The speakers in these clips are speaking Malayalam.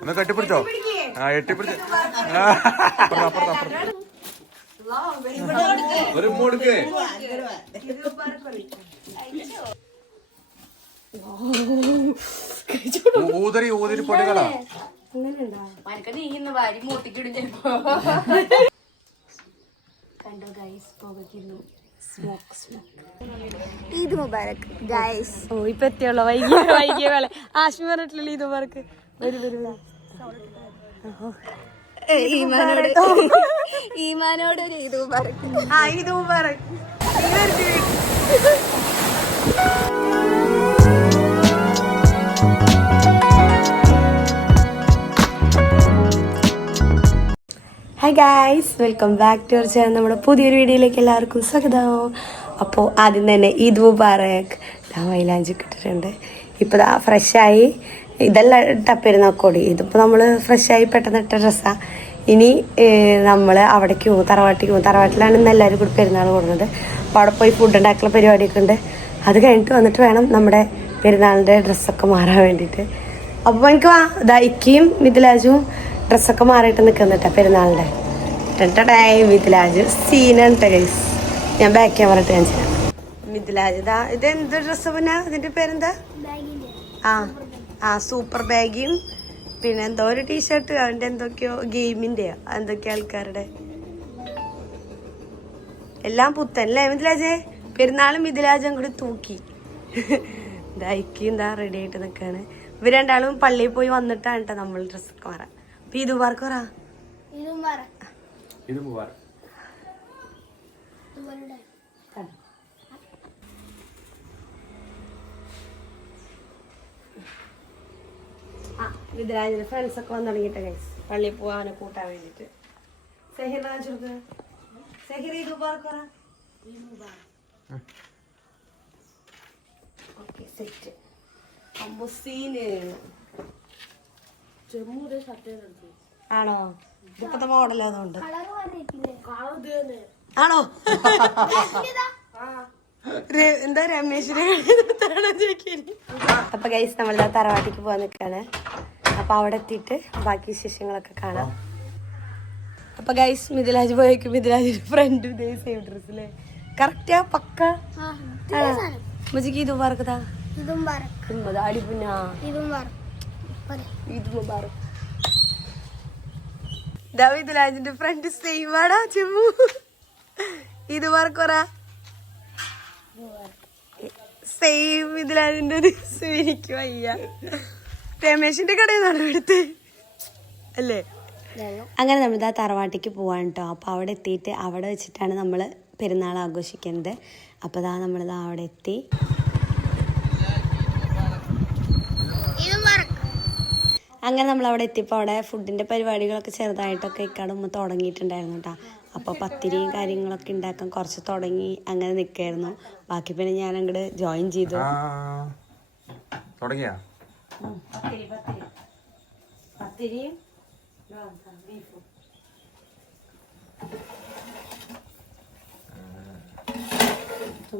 ഒന്ന് കെട്ടിപ്പിടിച്ചോ? ആ എട്ടിപ്പിടിച്ചോ? ഒരു മൂടുക്ക് ഊതരി ഊതിരി പൊടികളാ. കണ്ടോ ഗൈസ്, പുകയ്ക്കുന്നു. ഈദ് മുബാറക് ഗൈസ്. ഓ ഇപ്പൊ എത്തിയുള്ളൂ, വൈകിയ വേള. ആശ്മി പറഞ്ഞിട്ടില്ല ഈദ് മുബാറക്. ഈമാനോട് ഒരു Eid Mubarak. Eid Mubarak. Hi guys, welcome back to our channel. നമ്മുടെ പുതിയൊരു വീഡിയോയിലേക്ക് എല്ലാവർക്കും സ്വാഗതം. അപ്പോൾ ആദ്യം തന്നെ ഈദ് മുബാറക്. മൈലാഞ്ചി ഇട്ടിട്ടുണ്ട്. ഇപ്പോൾ ഫ്രഷായി. ഇതെല്ലാം ടപ്പെരുന്നോക്കോടി. ഇതിപ്പോൾ നമ്മൾ ഫ്രഷായി പെട്ടെന്ന് ഇട്ട ഡ്രസ്സാണ്. ഇനി നമ്മൾ അവിടേക്ക് പോകും, തറവാട്ടിലേക്ക് പോകും. തറവാട്ടിലാണ് ഇന്ന് എല്ലാവരും കൂടി പെരുന്നാൾ കൂടുന്നത്. അപ്പോൾ അവിടെ പോയി ഫുഡ് ഉണ്ടാക്കുന്ന പരിപാടിയൊക്കെ ഉണ്ട്. അത് കഴിഞ്ഞിട്ട് വന്നിട്ട് വേണം നമ്മുടെ പെരുന്നാളിൻ്റെ ഡ്രസ്സൊക്കെ മാറാൻ വേണ്ടിയിട്ട്. അപ്പോൾ എനിക്ക് ഇക്കയും മിഥിലാജും ഡ്രസ്സൊക്കെ മാറിയിട്ട് നിൽക്കുന്നുട്ടാ പെരുന്നാളിൻ്റെ. മിഥിലാജ് സീനുണ്ട് ഗൈസ്. ഞാൻ ബാക്ക് ക്യാമറ ഇട്ട് കാണിച്ചു തരാം. മിഥിലാജ് ഇത് എന്ത് ഡ്രസ്സ്? പിന്നെ ഇതിൻ്റെ പേരെന്താ? സൂപ്പർ ബാഗിയും പിന്നെ എന്തോ ഒരു ടീഷർട്ട്, അവൻ്റെ എന്തൊക്കെയോ ഗെയിമിൻ്റെയോ എന്തൊക്കെയോ ആൾക്കാരുടെ എല്ലാം പുത്തല്ലേ മിഥിലാജേ? പെരുന്നാളും മിഥിലാജും കൂടി തൂക്കി. ഇതായിക്ക് റെഡി ആയിട്ട് നിൽക്കാണ്. ഇവർ രണ്ടാളും പള്ളിയിൽ പോയി വന്നിട്ടാണ് കേട്ടോ നമ്മൾ ഡ്രസ്സൊക്കെ മാറാം. അപ്പൊ ഈദ് മുബാറക് പറ. മിഥിലാജിന്റെ ഫ്രണ്ട്സ് ഒക്കെ വന്നു തുടങ്ങിയിട്ട് ഗൈസ്, പള്ളിയിൽ പോവാനെ കൂട്ടാൻ വേണ്ടിട്ട്. സഹിർ ഈദ് മുബാറക് പറ. Okay set. ആണോ? ഇപ്പത്തെ മോഡൽ അതുകൊണ്ട് ആണോ? എന്താ രമേശിനെ അപ്പൊ ഗൈസ് നമ്മളിതാ തറവാട്ടിക്ക് പോവാൻ നിൽക്കാണ്. അപ്പൊ അവിടെ എത്തിയിട്ട് ബാക്കി വിശേഷങ്ങളൊക്കെ കാണാം. അപ്പൊ ഗൈസ് മിഥിലാജ് പോയേക്കും. മിഥിലാജിന്റെ ഫ്രണ്ട് ഇതേ സെയിം ഡ്രസ്സിലെ കറക്റ്റാ പക്ക. മുജിക്ക് ഈദ് മുബാറക് താ. മിഥിലാജിന്റെ ഫ്രണ്ട് സെയിം ആടാ ചെമ്മു. ഈദ് മുബാറക് പറ. സെയിം മിഥിലാജിന്റെ എനിക്ക് വയ്യ. രമേശിന്റെ കടയിൽ നിന്നാണ് എടുത്ത് അല്ലേ? അങ്ങനെ നമ്മളിതാ തറവാട്ടിക്ക് പോവാൻ കേട്ടോ. അപ്പോൾ അവിടെ എത്തിയിട്ട് അവിടെ വെച്ചിട്ടാണ് നമ്മൾ പെരുന്നാൾ ആഘോഷിക്കുന്നത്. അപ്പോൾ ഇതാ നമ്മളിതാ അവിടെ എത്തി. അങ്ങനെ നമ്മൾ അവിടെ എത്തിയപ്പോൾ അവിടെ ഫുഡിൻ്റെ പരിപാടികളൊക്കെ ചെറുതായിട്ടൊക്കെ ഇക്കാടുമ്പോൾ തുടങ്ങിയിട്ടുണ്ടായിരുന്നു കേട്ടോ. അപ്പോൾ പത്തിരിയും കാര്യങ്ങളൊക്കെ ഉണ്ടാക്കാൻ കുറച്ച് തുടങ്ങി അങ്ങനെ നിൽക്കായിരുന്നു. ബാക്കി പിന്നെ ഞാൻ അങ്ങോട്ട് ജോയിൻ ചെയ്തു. പത്തിരിയും ബീഫും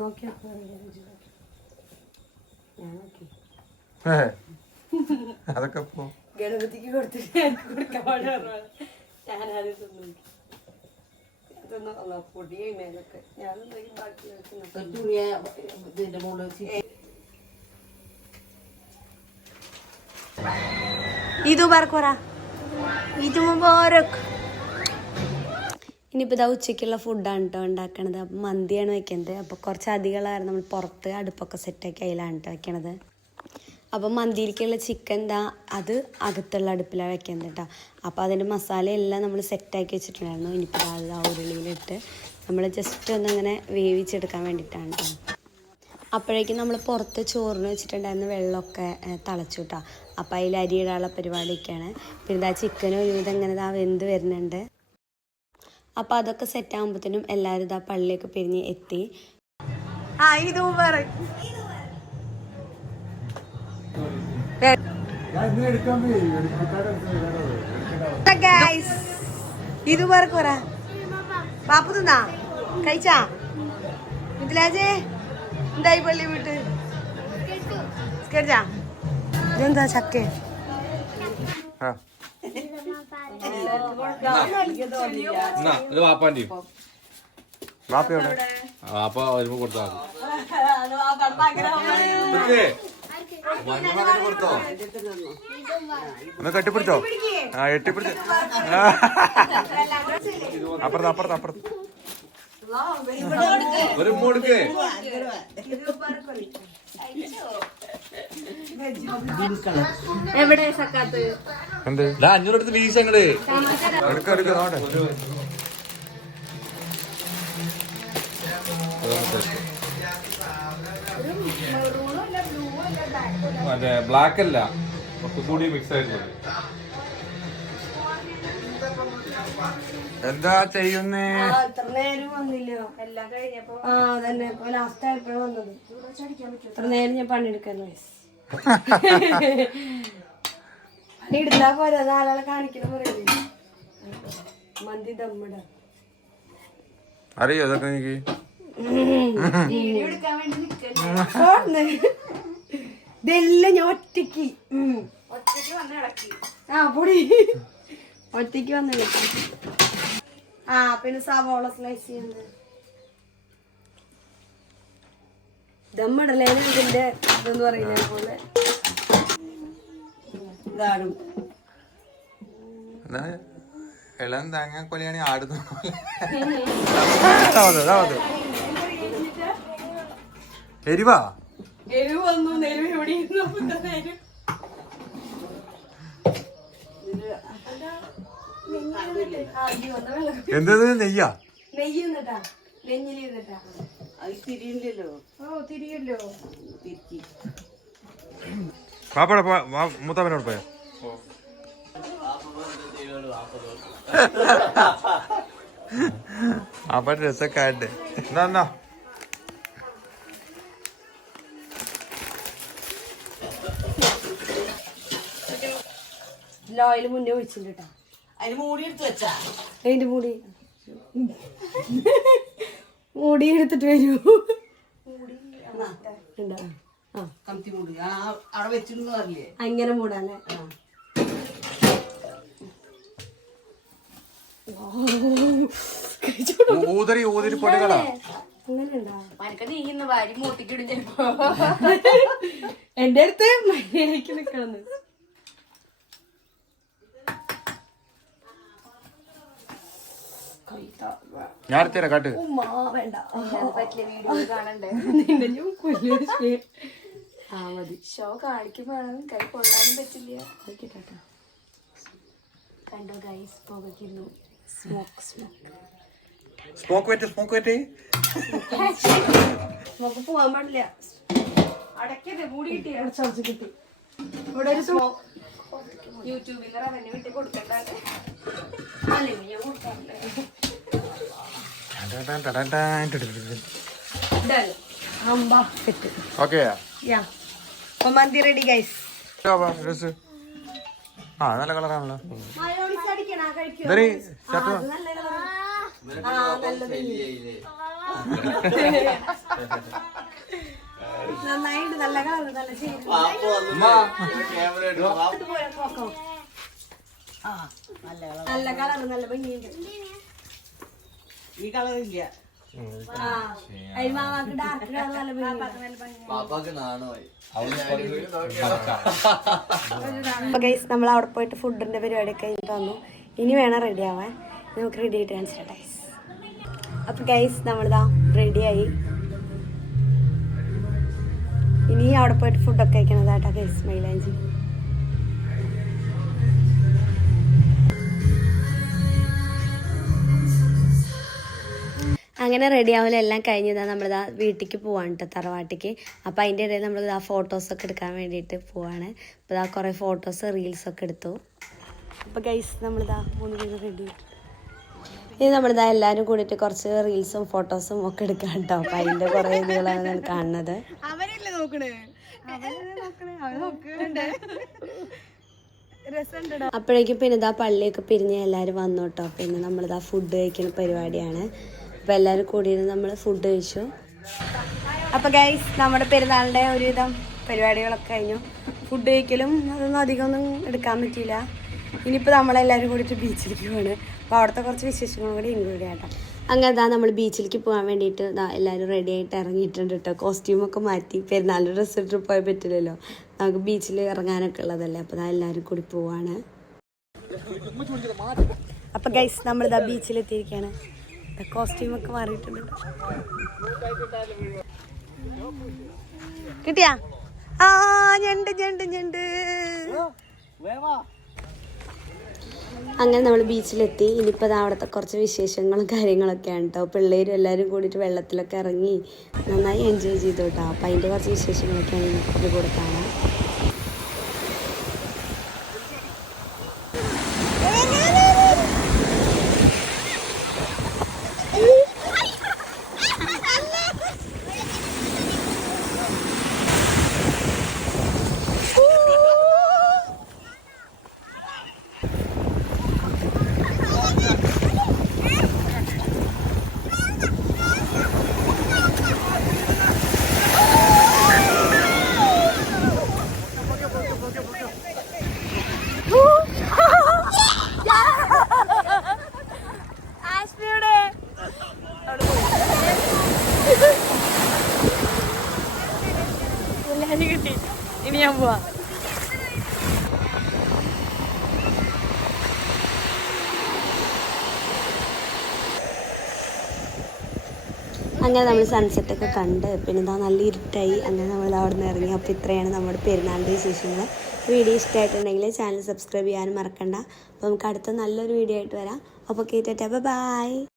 നോക്കിയോ? ഞാൻ നോക്കി അതൊക്കെ ഗണപതിക്ക് കൊടുത്തിട്ട് കൊടുക്കാൻ പാടാ. ഞാനത് പൊടിയും മേലൊക്കെ ഞാനെന്തെങ്കിലും ബാക്കി ഈദ് മുബാറക് പറ. ഈദ് മുബാറക്. ഇനിയിപ്പോൾ ഇതാ ഉച്ചയ്ക്കുള്ള ഫുഡാണ് കേട്ടോ ഉണ്ടാക്കണത്. അപ്പം മന്തിയാണ് വെക്കുന്നത്. അപ്പോൾ കുറച്ചധികമുള്ളതാണ് നമ്മൾ പുറത്ത് അടുപ്പൊക്കെ സെറ്റാക്കി അതിലാണ് കേട്ടോ വെക്കണത്. അപ്പം മന്തിയിലേക്കുള്ള ചിക്കൻ അത് അകത്തുള്ള അടുപ്പിലാണ് വെക്കുന്നത് കേട്ടോ. അപ്പോൾ അതിൻ്റെ മസാലയെല്ലാം നമ്മൾ സെറ്റാക്കി വെച്ചിട്ടുണ്ടായിരുന്നു. ഇനിയിപ്പോൾ അത് ആ ഉരുളിയിലിട്ട് നമ്മൾ ജസ്റ്റ് ഒന്നങ്ങനെ വേവിച്ചെടുക്കാൻ വേണ്ടിയിട്ടാണ് കേട്ടോ. അപ്പോഴേക്കും നമ്മൾ പുറത്ത് ചോറിന് വെച്ചിട്ടുണ്ടായിരുന്ന വെള്ളമൊക്കെ തിളച്ചു കേട്ടോ. അപ്പോൾ അതിൽ അരിയിടാനുള്ള പരിപാടിയൊക്കെയാണ്. പിന്നെ ആ ചിക്കനും ഒരുവിധം ഇങ്ങനെ വെന്ത് വരുന്നുണ്ട്. അപ്പോൾ അതൊക്കെ സെറ്റാകുമ്പോഴത്തേനും എല്ലാവരും ഇതാ പള്ളിയൊക്കെ പിരിഞ്ഞ് എത്തി. ഈദ് മുബാറക്. ഈദ് മുബാറക് പറ. പാപ്പു തിന്നാ കഴിച്ചാ? മിഥിലാജേ എന്തായി പള്ളി വിട്ട് കഴിച്ചാ? ഇതെന്താ ചക്ക? ആ വാപ്പാൻ്റെ വാപ്പയോടെ വാപ്പ വരുമ്പോ കൊടുത്താൽ കൊടുത്തോ ഒന്ന് കെട്ടിപ്പിടിച്ചോ. ആ എട്ടിപ്പിടിച്ച് അപ്പുറത്ത് അപ്പുറത്ത് അപ്പുറത്ത് ഒരു കൊടുക്കേ എവിടെ സക്കാത്ത്? എന്ത് 500 എടുത്ത് വീശങ്ങട് എടുക്ക എടുക്ക നോട്ടെ. മറ്റേ ബ്ലാക്ക് അല്ല കുറച്ചുകൂടി മിക്സ് ആയിട്ട് എന്താ ചെയ്യുന്നേ? ഇത്ര നേരം വന്നില്ലോ. എല്ലാം കഴിഞ്ഞപ്പോ ആ അതന്നെ ഇപ്പൊ ലാസ്റ്റ് ആയപ്പോഴും വന്നത്. ഇത്ര നേരം ഞാൻ പണിയെടുക്കാന്ന് പണിയെടുത്താ പോരാ, നാലാളെ കാണിക്കണ പറയല്ലേ. മന്തി ദമ്മിട അറിയോ അതൊക്കെ എനിക്ക്? വീഡിയോ എടുക്കാൻ വേണ്ടി നിൽക്കല്ലേ. ഇതെല്ലാം ഞാൻ ഒറ്റക്ക് ഒറ്റയ്ക്ക് വന്ന് ഇളക്കി. ആ പൊടി ഒറ്റക്ക് വന്ന് കിട്ടി. ആ പിന്നെ സവാള സ്ലൈസ് ചെയ്യുന്നത് ദമ്മിടലേന് ഇതിന്റെ ഇതെന്ന് പറയുന്ന പോലെ ഇതാടും. ഇളം തേങ്ങ കൊലയാണി ആടുന്ന എരിവാ. എരിവ് വന്നു. എരിവ് എവിടെ എന്തത് നെയ്യാ? നെയ്യ് നിന്നിട്ടാ നെഞ്ഞില് നിന്നിട്ടാ തിരിയല്ലോ. പാപ്പടെ മൂത്താപ്പനോട് പോയോ? പാപ്പയുടെ രസമൊക്കെ ആയിട്ട് എന്നാ ഓയിൽ മുന്നേ ഒഴിച്ചിട്ടാ. അതിന് മൂടി എടുത്ത് വെച്ചാ അതിന്റെ മൂടി മൂടി എടുത്തിട്ട് വരൂ. കമത്തി മൂടി അവിടെ വെച്ചിരുന്നു പറഞ്ഞില്ലേ അങ്ങനെ മൂടാല്ലേ. ഊതരി ഊതരി പൊടികളാ. അങ്ങനെ ഉണ്ടാ മനക്ക് നീ ഇന്ന് വാരി മൂട്ടിക്കിടും ചിലപ്പോ. എന്റെ അടുത്ത് മര്യാദക്ക് നിക്കണെന്ന്. ഞാൻ തരാം കാട്ട്. ഉമ്മാ വേണ്ട പറ്റില്ല, വീഡിയോ കാണണ്ടേ. നിന്റെ ഞാൻ കൊല്ലു. ആ മതി. ഷോ കാണിക്കുമ്പോ കൈ കൊള്ളാനും പറ്റില്ല. കണ്ടോ ഗൈസ്, പുകയ്ക്കുന്നു. സ്മോക്ക് സ്മോക്ക് സ്മോക്ക് പറ്റി നമുക്ക് പോവാൻ പാടില്ല. അടക്കല്ലേ മൂടി കിട്ടിയ ചർച്ച കിട്ടി. ഇവിടെ ഒരു യൂട്യൂബിൽ റവന്യൂ വിട്ട് കൊടുക്കണ്ടാണ്. ഓക്കെ അപ്പൊ മന്തി റെഡി ഗൈസ്. ആ നല്ല കളറാണല്ലോ. നന്നായിട്ട് നല്ല കളർ നല്ല ശരി. നല്ല കളർ നല്ല ഭംഗിയുണ്ട്. ഈ കളറില്ല മാമാക്ക് ഡാർക്ക് കളർ നല്ല ഭംഗിയുണ്ട്. അപ്പൊ ഗൈസ് നമ്മൾ അവിടെ പോയിട്ട് ഫുഡിന്റെ പരിപാടിയൊക്കെ കഴിഞ്ഞിട്ട് വന്നു. ഇനി വേണം റെഡി ആവാൻ. നമുക്ക് റെഡി ആയിട്ട് കാണിച്ചിട്ട് ഗൈസ്. അപ്പൊ ഗൈസ് നമ്മളിതാ റെഡിയായി. ഇനി അവിടെ പോയിട്ട് ഫുഡൊക്കെ കഴിക്കണതായിട്ടാ ഗൈസ്. മൈലാഞ്ചി അങ്ങനെ റെഡി ആവില്ല. എല്ലാം കഴിഞ്ഞതാ നമ്മളിതാ വീട്ടിലേക്ക് പോവാണ് കേട്ടോ, തറവാട്ടിക്ക്. അപ്പോൾ അതിൻ്റെ ഇടയിൽ നമ്മളിതാ ഫോട്ടോസൊക്കെ എടുക്കാൻ വേണ്ടിയിട്ട് പോവാണ്. അപ്പോൾ ഇതാ കുറേ ഫോട്ടോസ് റീൽസൊക്കെ എടുത്തു. അപ്പോൾ ഗൈസ് നമ്മളിതാ 3 പേര് റെഡി. ഇനി നമ്മളിതാ എല്ലാവരും കൂടിയിട്ട് കുറച്ച് റീൽസും ഫോട്ടോസും ഒക്കെ എടുക്കാം കേട്ടോ. അപ്പം അതിൻ്റെ കുറേ ഇതുകളാണ് ഞാൻ കാണുന്നത്. അപ്പോഴേക്കും പിന്നെ ഇതാ പള്ളിയൊക്കെ പിരിഞ്ഞ് എല്ലാവരും വന്നു കേട്ടോ. പിന്നെ നമ്മളിതാ ഫുഡ് കഴിക്കുന്ന പരിപാടിയാണ്. അപ്പോൾ എല്ലാവരും കൂടിയിട്ട് നമ്മൾ ഫുഡ് കഴിച്ചു. അപ്പോൾ ഗൈസ് നമ്മുടെ പെരുന്നാളിൻ്റെ ഒരുവിധം പരിപാടികളൊക്കെ കഴിഞ്ഞു. ഫുഡ് കഴിക്കലും അതൊന്നും അധികം ഒന്നും എടുക്കാൻ പറ്റിയില്ല. ഇനിയിപ്പോൾ നമ്മളെല്ലാവരും കൂടിയിട്ട് ബീച്ചിലേക്ക് പോവാണ്. അപ്പോൾ അവിടുത്തെ കുറച്ച് വിശേഷങ്ങളും കൂടി ഇൻക്ലൂഡ് ചെയ്യാം കേട്ടോ. അങ്ങനെ നമ്മൾ ബീച്ചിലേക്ക് പോകാൻ വേണ്ടിയിട്ട് എല്ലാവരും റെഡി ആയിട്ട് ഇറങ്ങിയിട്ടുണ്ട് കേട്ടോ. കോസ്റ്റ്യൂമൊക്കെ മാറ്റി പെരുന്നാളിൻ്റെ ഡ്രസ്സ് ഇട്ടിട്ട് പോയാൽ പറ്റില്ലല്ലോ, നമുക്ക് ബീച്ചിൽ ഇറങ്ങാനൊക്കെ ഉള്ളതല്ലേ. അപ്പോൾ എല്ലാവരും കൂടി പോവാണ്. അപ്പോൾ ഗൈസ് നമ്മളിതാ ബീച്ചിലെത്തിയിരിക്കുകയാണ്. കോസ്റ്റ്യൂമൊക്കെ മാറിയിട്ടുണ്ട്. കിട്ടിയാ? ആ ഞണ്ട് ഞണ്ട് ഞണ്ട്. അങ്ങനെ നമ്മൾ ബീച്ചിലെത്തി. ഇനിയിപ്പോൾ അവിടുത്തെ കുറച്ച് വിശേഷങ്ങളും കാര്യങ്ങളൊക്കെയാണ് കേട്ടോ. പിള്ളേരും എല്ലാവരും കൂടിയിട്ട് വെള്ളത്തിലൊക്കെ ഇറങ്ങി നന്നായി എൻജോയ് ചെയ്തു കേട്ടോ. അപ്പം അതിൻ്റെ കുറച്ച് വിശേഷങ്ങളൊക്കെയാണ് ഇത് കൂടെ കാണാം. കിട്ടി. ഇനി ഞാൻ പോവാ. അങ്ങനെ നമ്മൾ സൺസെറ്റൊക്കെ കണ്ട് പിന്നെ എന്താ നല്ല ഇരുട്ടായി. അങ്ങനെ നമ്മൾ അവിടെ നിന്ന് ഇറങ്ങി. അപ്പോൾ ഇത്രയാണ് നമ്മുടെ പെരുന്നാളിൻ്റെ വിശേഷങ്ങൾ. വീഡിയോ ഇഷ്ടമായിട്ടുണ്ടെങ്കിൽ ചാനൽ സബ്സ്ക്രൈബ് ചെയ്യാനും മറക്കണ്ട. അപ്പോൾ നമുക്ക് അടുത്ത നല്ലൊരു വീഡിയോ ആയിട്ട് വരാം. അപ്പോൾ കേട്ടിട്ട് ബൈ.